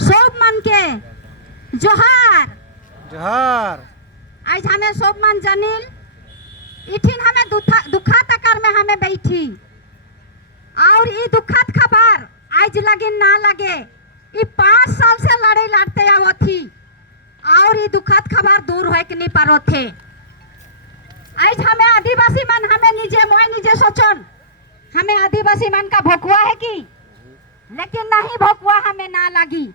सब मन के जोहार जोहार। आज हमें सब मन जनिल इठिन हमें दुखा तकर में हमें बैठी और ये दुखद खबर आज लगे ना लगे ये 5 साल से लड़ाई लड़ते आवो थी और ये दुखद खबर दूर हो के नहीं पारो थे। आज हमें आदिवासी मन हमें निजे सोचन हमें आदिवासी मन का भोकुआ है कि लेकिन नहीं भोकुआ हमें ना लगी।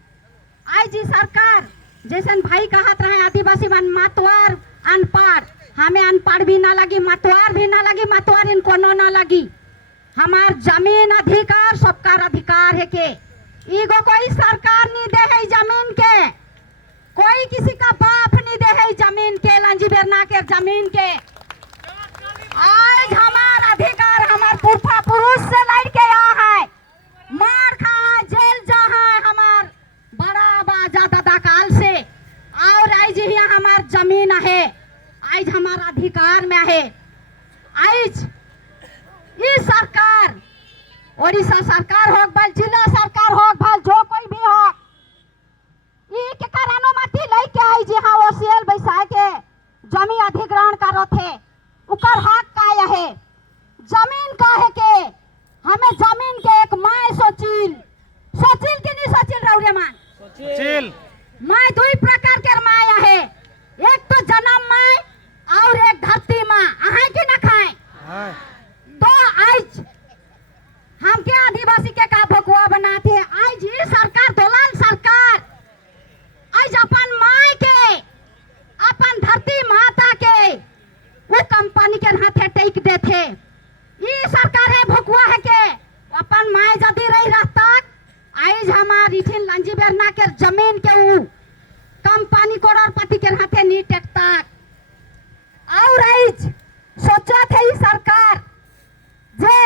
आज ये सरकार जैसे भाई कहत रहे आदिवासी मन मतवार अनपढ़ हमें अनपढ़ भी ना लगी मतवार भी ना लगी मतवार इनको ना लगी। हमार जमीन अधिकार सबका अधिकार है के ईगो कोई सरकार नहीं दे है जमीन के कोई किसी का बाप नहीं दे है जमीन के लंजी बेरना के जमीन के। आज हमार अधिकार हमार पुरखा पुरुष से लड़ के यहाँ है मार खा जेल जा है हमार बड़ा बाजा दादा काल से और आज यहाँ हमार जमीन है आज हमार अधिकार में है। आज ये सरकार ओडिशा सरकार हो बल जिला सरकार हो बल जो कोई भी हो ये के कारण अनुमति लेके आई जी हाँ ओसीएल बैसा के जमीन अधिग्रहण करो थे उकर हक का है जमीन का है के हमें जमीन के एक माय सोचिल की नहीं सोचिल रौरे मान सोचिल माय दो प्रकार के माया है एक तो जन्म माय और एक धरती माँ आहाय की न खाए तो आज हम के आदिवासी के का भगवा बनाते आज ये सरकार दलाल सरकार आज अपन माय के अपन धरती माता के वो कंपनी के हाथे टेक देते ये सरकार है भगवा है के अपन माय जदी रही रहता आज हमारी थी लंजी बेरना के जमीन के वो कंपनी करोड़पति के हाथे नहीं टेकता और आज सोचा थे सरकार जे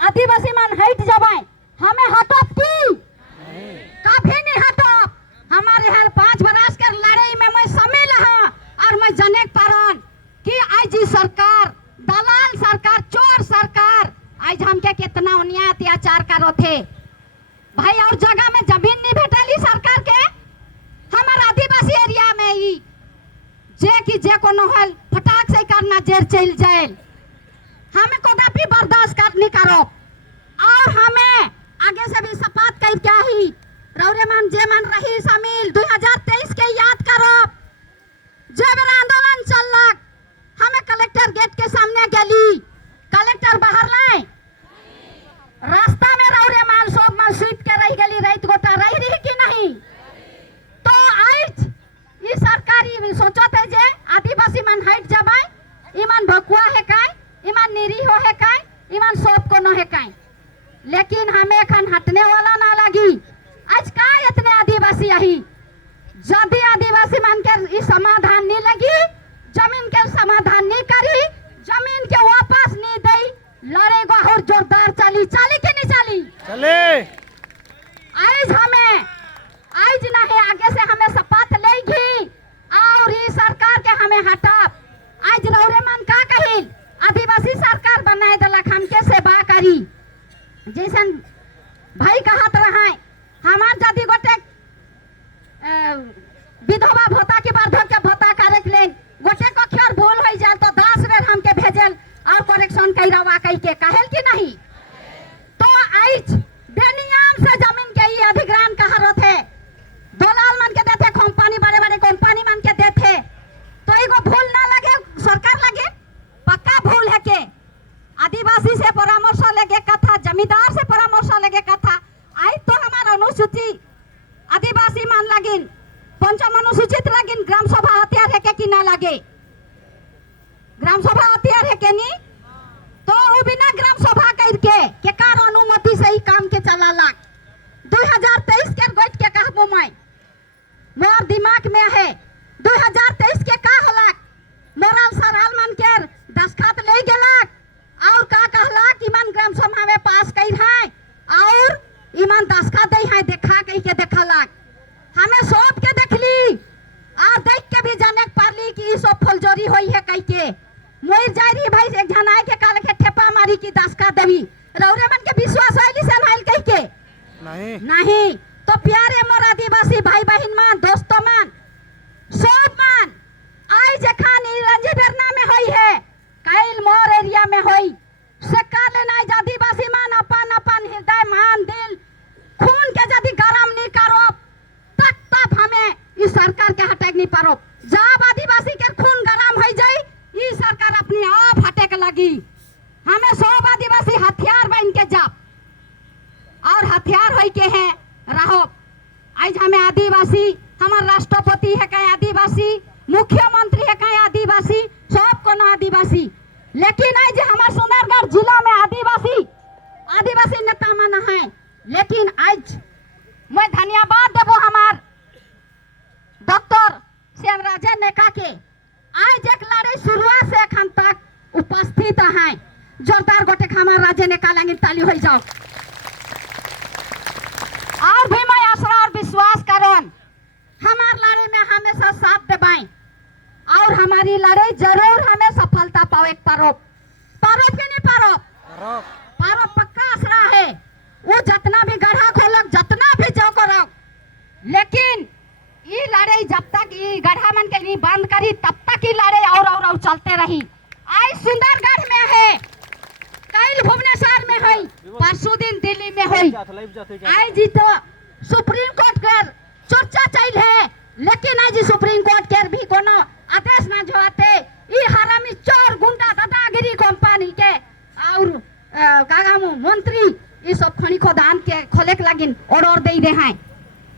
आदिवासी मन हट जाए हमें हटप की कभी नहीं हटप हमारे हर 5 बरस के लड़ाई में मैं शामिल हूँ और मैं जने पारन कि आज ये सरकार दलाल सरकार चोर सरकार आज हमके कितना अन्याय अत्याचार करो थे भाई और जगह में जमीन नहीं भेटली सरकार के हमारे आदिवासी एरिया में ही जे कोनो हल फटाक से करना जेल चल जाए हमें कदापि बर्दाश्त कर नहीं करो और हमें आगे से भी शपथ कर क्या ही रौरे मन जे मन रही शामिल 2023 के याद करो जे मेरा आंदोलन चलक हमें कलेक्टर गेट के सामने गली कलेक्टर बाहर लाए रास्ता में रौरे मान सब मन सीट के रह गली रात गोटा रही कि नहीं तो आज ये सरकारी सोचत है जे आदिवासी मन हट जाए ईमान भकुआ है काय ईमान निरीह है काय ईमान सब को न है काय लेकिन हमें खन हटने वाला ना लगी आज का इतने आदिवासी यही जब आदिवासी मन के इस समाधान नहीं लगी जमीन के समाधान नहीं करी जमीन के वापस नहीं दई लड़ेगा और जोरदार चली कि नहीं चली चले आज हमें आज नहीं आगे से हमें शपथ लेगी और ये सरकार के हमें हटाप आज रौरे मन का कही आदिवासी सरकार बनाए दलक हमके सेवा करी जैसन भाई कहत रहा हमार जदी गोटे विधवा भत्ता के वार्धक्य भत्ता करे ले गोटे को खैर भूल हो जाए तो 10 बेर हमके भेजल और करेक्शन करवा कह के कहल कि नहीं तो आज बेनियम से जमीन के ये अधिग्रहण कह रहे दलाल मन के देते कंपनी बड़े कंपनी मन के देते तो एगो भूल ना लगे सरकार लगे पक्का भूल है के आदिवासी से परामर्श लगे कथा जमींदार से परामर्श लगे कथा आज तो हमारा अनुसूची आदिवासी मान लगिन पंचम अनुसूचित लगिन ग्राम सभा हथियार है के कि ना लगे ग्राम सभा हथियार है के नहीं तो वो बिना ग्राम सभा के कार अनुमति से ही काम के चला लाग 2023 के गोट के कहबो मैं मोर दिमाग में है 2023 के का हलक मोरल सराल मन के दस्खत ले गेलक और का कहलक ईमान ग्राम सभा में पास कई है और ईमान दस्खत दे है देखा कई के देखलक हमें सब के देखली और देख के भी जाने पारली कि सब फुलजोरी होई है कई के मोर जाई रही भाई एक जनाए के काल के ठेपा मारी की दस्खत देवी रौरे मन के विश्वास होइली से नाइल कई के नहीं नहीं तो प्यारे मोर पारो। जब आदिवासी के खून गरम हो जाए ई सरकार अपनी आप हटे के लगी। हमें सब आदिवासी हथियार बन के जाप और हथियार हो के है रहो। आज हमें आदिवासी हमार राष्ट्रपति है कहीं आदिवासी, मुख्यमंत्री है कहीं आदिवासी, सब को ना आदिवासी। लेकिन आज हमारे सुंदरगढ़ जिला में आदिवासी नेता माना है। लेकिन आज मैं धन्यवाद देवो हमार डॉक्टर श्यामराजन नेका के। आज एक लड़ाई शुरुआत से एखन तक उपस्थित है। जोरदार गोटे हमार राज्य नेका लगे ताली हो जाओ। और भी मैं आशा और विश्वास करन हमार लड़ाई में हमेशा साथ देबाई और हमारी लड़ाई जरूर हमें सफलता पावे पारो। पारो के नहीं पारो? पारो पक्का आसरा है। वो जितना भी गढ़ा खोलक, जितना भी जो करो, लेकिन ये लड़ाई जब तक ये गढ़ा मन के नहीं बंद करी तब तक ये लड़ाई और चलते रही। आज सुंदरगढ़ में है, कल भुवनेश्वर में है, परसों दिन दिल्ली में है। आज तो सुप्रीम कोर्ट के चर्चा चल है, लेकिन आज सुप्रीम कोर्ट के भी कोनो आदेश ना जोते। ये हरामी चोर गुंडा दादागिरी कंपनी के और कागामू मंत्री ये सब खनी खोदान के खोले के लगिन ऑर्डर दे दे हैं।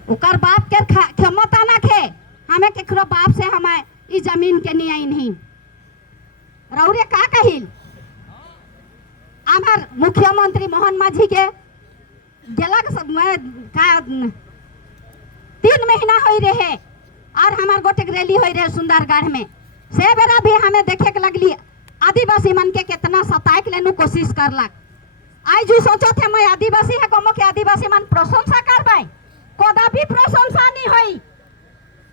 उकर बाप के क्षमता ना खे हमें केकरो बाप से हमें ई जमीन के नहीं आई नहीं। रौरे का कहिल हमार मुख्यमंत्री मोहन माझी के गेला के सब में का 3 महीना हो रहे और हमार गोटे रैली हो रहे सुंदरगढ़ में। से बेरा भी हमें देखे के लगली आदिवासी मन के कितना सताए के लेनु कोशिश करलक। आज जो सोचो थे मैं आदिवासी है कमो के आदिवासी मन प्रशंसा करबै, कदापि प्रशंसा नहीं होई,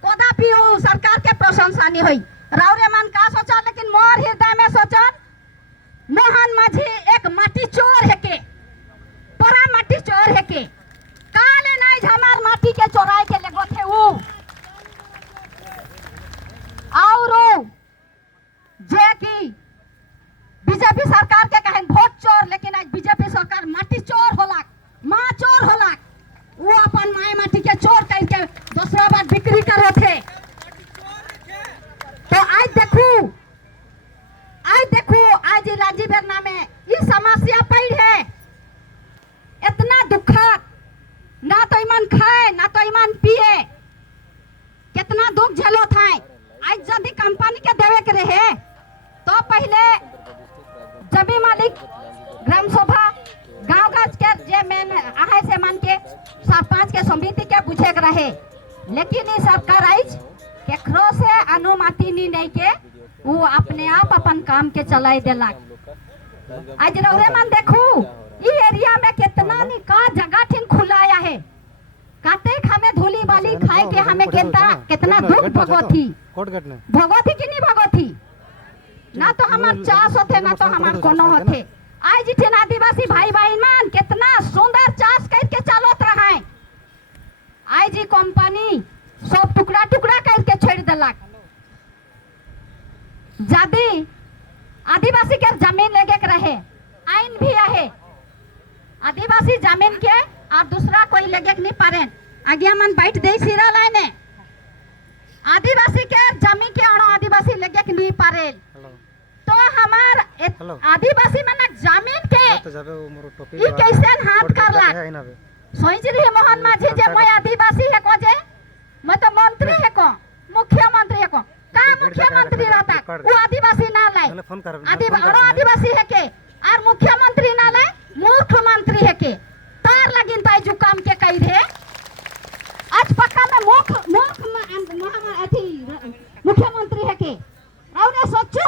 कदापि वो सरकार के प्रशंसा नहीं होई। रावरे मन का सोचा, लेकिन मोर हृदय में सोचन मोहन माझी एक माटी चोर है के, परा माटी चोर है के। काले नाइज हमार माटी के चोराई के लगो थे वो और जे की बीजेपी सरकार के कहें वोट चोर, लेकिन आज बीजेपी सरकार माटी चोर होलक, माँ चोर होलक। वो अपन माय माटी के चोर करके दूसरा बार बिक्री करो थे। तो आज देखो आज राजीव एरना में ये समस्या पड़ी है इतना दुखद। ना तो ईमान खाए ना तो ईमान पिए, कितना दुख झेलो था। आज यदि कंपनी के देवे के रहे तो पहले जबी मालिक ग्राम सभा गांव गाज के जे मेन आहे से मान के सरपंच के समिति के पूछे के रहे। लेकिन ये सरकार आज केकरो से अनुमति नहीं के वो अपने आप अपन काम के चलाई देलक। आज रौरे मन देखू ये एरिया में कितना निका जगह ठीक खुलाया है। काते हमें धूली बाली खाए के हमें कितना दुख भोगोथी कि नहीं भोगोथी। ना तो हमार चास होते ना तो हमार कोनो होते। आज इठन आदिवासी भाई बहन मान कितना सुंदर चास करके चलत रहा है। आज ये कंपनी सब टुकड़ा टुकड़ा करके छोड़ देलक। यदि आदिवासी के जमीन लेके के रहे आइन भी है, आदिवासी जमीन के और दूसरा कोई लेके नहीं पारे। आज्ञा मन बैठ दे सिरा लाइने आदिवासी के जमीन के और आदिवासी लेके के नहीं पारे। तो हमार आदिवासी मन जमीन के ई कैसे हाथ करला सोच रही मोहन माझी जे मैं आदिवासी है को जे मैं तो मंत्री है को मुख्यमंत्री है को का मुख्यमंत्री रहता वो आदिवासी ना लाए आदिवासी है के और मुख्यमंत्री ना लाए मुख्यमंत्री है के तार लगिन ताई जो काम के कई रे आज पक्का में मुख्यमंत्री है के और सोचू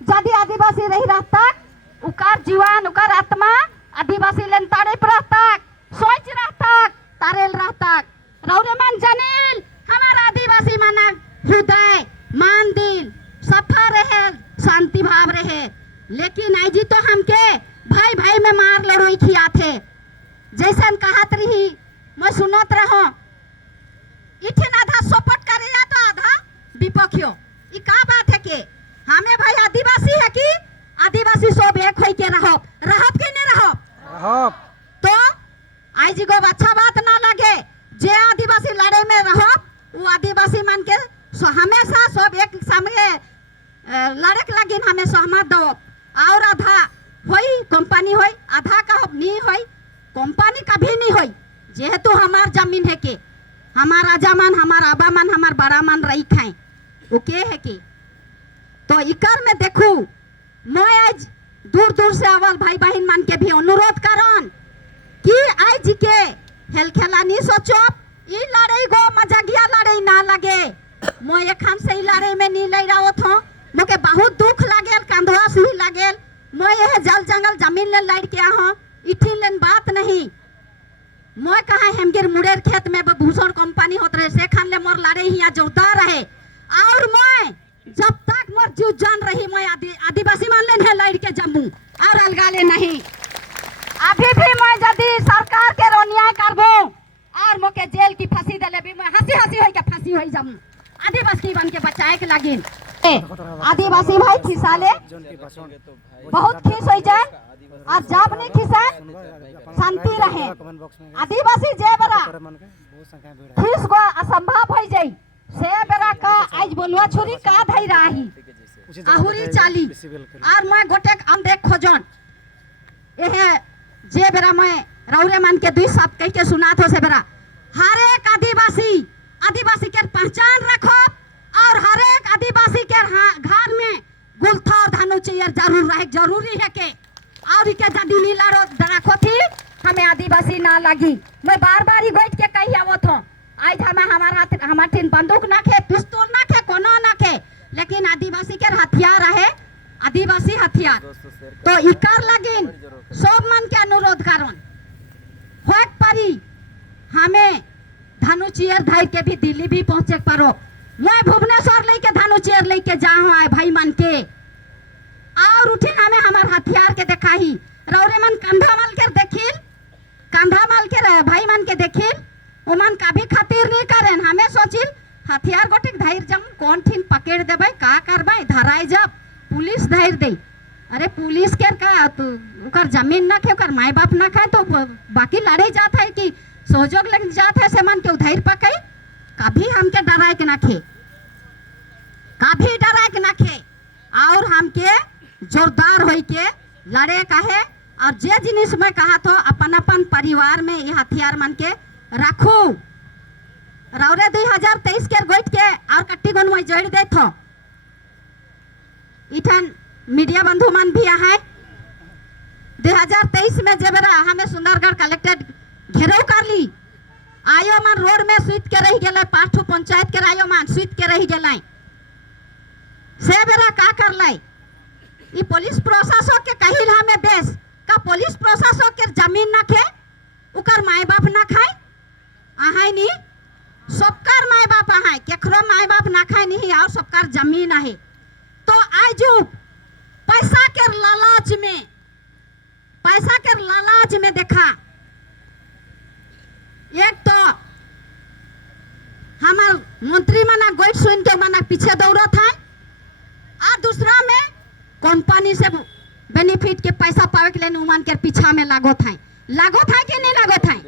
यदि आदिवासी रही रहता उकार जीवन उकार आत्मा आदिवासी लेन तारे रहता सोच रहता तारेल रहता। रौरे मन जनील हमारा आदिवासी माना हृदय मान दिल सफा रहे शांति भाव रहे। लेकिन आई जी तो हमके भाई भाई में मार लड़ोई खिया थे जैसन कहत रही मैं सुनत रहो। इठन आधा सपोर्ट करे या तो आधा विपक्षियो। ई का बात है के हमें भाई आदिवासी है कि आदिवासी सब एक होई के रहो के नहीं रहो। तो आई जी को अच्छा बात ना लगे जे आदिवासी लड़ाई में रहो वो आदिवासी मान के हम लड़े के लगी हमें सहमत दो और आधा होई कंपनी होई आधा का नहीं होई कंपनी कभी नहीं होई जेहेतु हमार जमीन है के हमार राजा मन हमार आबा मन हमार बड़ा मन रही खाए ओके है के तो इकर में देखू मैं आज दूर दूर से अवल भाई बहन मन के भी अनुरोध करन कि आज के खेल खेला नहीं सोचो ई लड़ाई गो मजाकिया लड़ाई ना लगे मैं एखन से ई लड़ाई में नहीं लड़ रहा था मोके बहुत दुख लागेल कंधवा से ही लागेल मैं यह जल जंगल जमीन ले लड़ के आहा इठिन लेन बात नहीं मैं कहा हेमगिर मुड़ेर खेत में भूषण कंपनी होत रहे से खान ले मोर लड़े हिया जोरदार रहे और मैं जब तक मोर जीव जान रही मैं आदिवासी मान लेन है लड़ के जम्मू और अलगाले नहीं अभी भी मैं यदि सरकार के रोनिया करबो और मोके जेल की फांसी देले भी मैं हंसी हंसी होई के फांसी होई जम आदिवासी बन के बचाए के लागिन आदिवासी भाई खिसाले बहुत खुश हो जाए और जब नहीं खिसाए शांति रहे आदिवासी जे बरा खिस गो असंभव हो जाए से बेरा का आज बोलवा छोरी का धई रही आहुरी चाली और मैं गोटे हम देख खोजन एहे जे बेरा मैं रौरे मान के दुई शब्द कह के सुनात हो से बेरा हर एक आदिवासी के पहचान रखो और हर एक आदिवासी के घर में गुलथा और धनु चेयर जरूर रहे जरूरी है के और के जदी नीला रखो थी हमें आदिवासी ना लगी मैं बार बार ही गोइट के कही आवत हूं आज हमार ठिन बंदूक ना खे पिस्तौल ना खे कोनो ना खे लेकिन आदिवासी के हथियार है आदिवासी हथियार तो इकर लगिन सब मन के अनुरोध करन होत परी हमें धनु चेयर धाई के भी दिल्ली भी पहुंचे पारो मैं भुवनेश्वर लेके धनु चेयर लेके जाऊं आए भाई मन के और उठे हमें हमार हथियार के दिखाई रौरे मन कंधा माल के देखिल कंधा माल के भाई मन के देखिल ओ मन कभी खातिर नहीं करें हमें सोचिल हथियार गोटे धैर्य जम कौन ठिन पकड़ देबे का करबे धराए जब पुलिस धैर्य दे अरे पुलिस के का तो उकर जमीन ना खे उकर माई बाप ना खाए तो बाकी लड़े जात है कि सहयोग लग जात है से मन के धैर्य पकई कभी हमके डराए के ना खे कभी डराए के ना खे और हमके जोरदार होई के लड़े कहे और जे जिनिस में कहा तो अपन अपन परिवार में ये हथियार मन के रखू रौरे 2023 के गोइट के और कट्टी गन में जोड़ दे थो इठन मीडिया बंधु मन भी है 2023 में जबरा हमें सुंदरगढ़ कलेक्टेड घेराव कर ली आयो मन रोड में सुत के रह गेले पाठू पंचायत के आयो मन सुत के रह गेले से बेरा का कर लाई ई पुलिस प्रशासन के कहिल हमें बेस का पुलिस प्रशासन के जमीन ना खे उकर माय बाप ना खाए आहाय नी सबकर माय बाप आहाय केकरो माय बाप ना खाए नहीं और सबकर जमीन आहे तो आजू पैसा के लालच में देखा एक तो हमार मंत्री मना गोइट सुन के मना पीछे दौड़त है और दूसरा में कंपनी से बेनिफिट के पैसा पावे के लिए उमान के पीछा में लागत है कि नहीं लागत है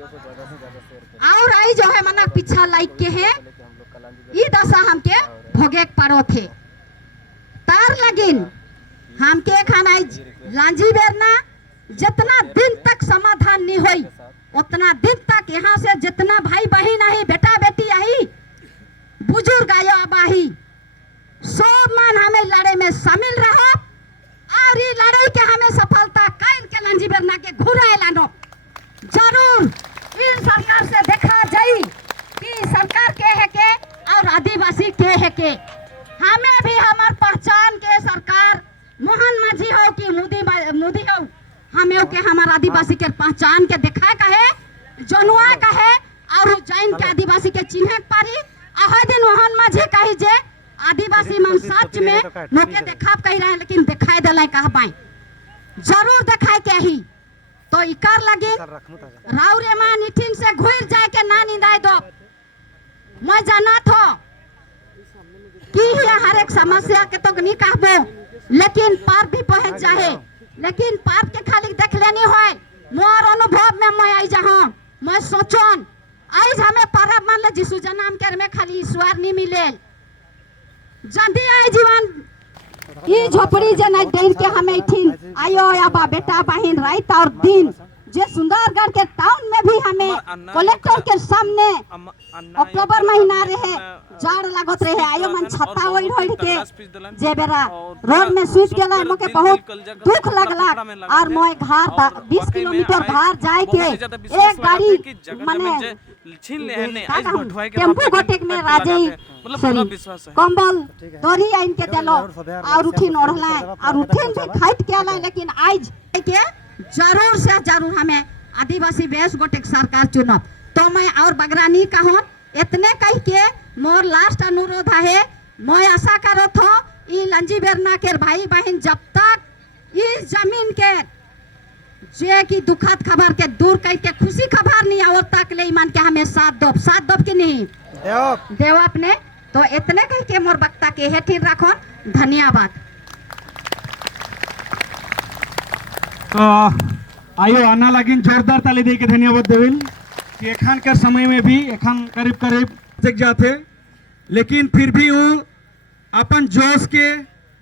और आई जो है मना पीछा लाइक के है ई दशा हमके भोगे पड़ो थे तार लगिन हमके खाना लांजी बेरना जितना दिन तक समाधान नहीं हुई उतना दिन तक यहाँ से जितना भाई बहन आई बेटा बेटी आई बुजुर्ग आयो आबाही सब मन हमें लड़ाई में शामिल रहो और ये लड़ाई के हमें सफलता कायल के लांजी बेरना के घुराए लानो जरूर इन सरकार से देखा जाई कि सरकार के है के और आदिवासी के है के हमें भी हमार पहचान के सरकार मोहन माझी हो कि मोदी हो हमें के हमार आदिवासी के पहचान के दिखाए का है जनुआ का है और जैन के आदिवासी के चिन्ह पारी आह दिन मोहन माझी कही जे आदिवासी मन सच में मोके देखा कही रहे लेकिन दिखाई दलाई कहा पाए जरूर दिखाए के ही तो इकर लगे राव रे मान इठिन से घुर जाए के ना निंदाए दो मैं जाना थो कि ये हर एक समस्या के तो नहीं कहबो लेकिन पार भी पहुंच जाए लेकिन पार के खाली देख लेनी होय मोर अनुभव में मैं आई जहां मैं सोचन आज हमें परब मान ले जिसु जन्म के में खाली ईश्वर नहीं मिले जदी आई जीवन ई झोपड़ी जे नहीं डर के हमें ठीक आयो या बा बेटा बहन रात और दिन जे सुंदरगढ़ के टाउन में भी हमें कलेक्टर के सामने अक्टूबर महीना रहे जाड़ लागत रहे आयो मन छत्ता ओढ़ ओढ़ के जे बेरा रोड में सूत गेला मोके बहुत दुख लगला और मोय घर 20 किलोमीटर घर जाए के एक गाड़ी माने छीन ले है ने आज उठवाए के टेम्पो गोटेक में राजे कंबल तोरी आइन के देलो और उठिन ओढ़ला और उठिन भी खाइत के आला लेकिन आज के जरूर से जरूर हमें आदिवासी बेस गोटेक सरकार चुनब तो मैं और बगरानी कहूँ इतने कह के मोर लास्ट अनुरोध है मैं आशा करो थो ई लंजी बेरना के भाई बहन जब तक इस जमीन के जे की दुखद खबर के दूर करके खुशी खबर नहीं और तक ले मान के हमें साथ दो कि नहीं देव अपने तो इतने कह के मोर बक्ता के हेठिन रखो धन्यवाद। आयो आना लगिन जोरदार ताली दे के धन्यवाद देविल कि एखान के समय में भी एखान करीब करीब जग जाते लेकिन फिर भी वो अपन जोश के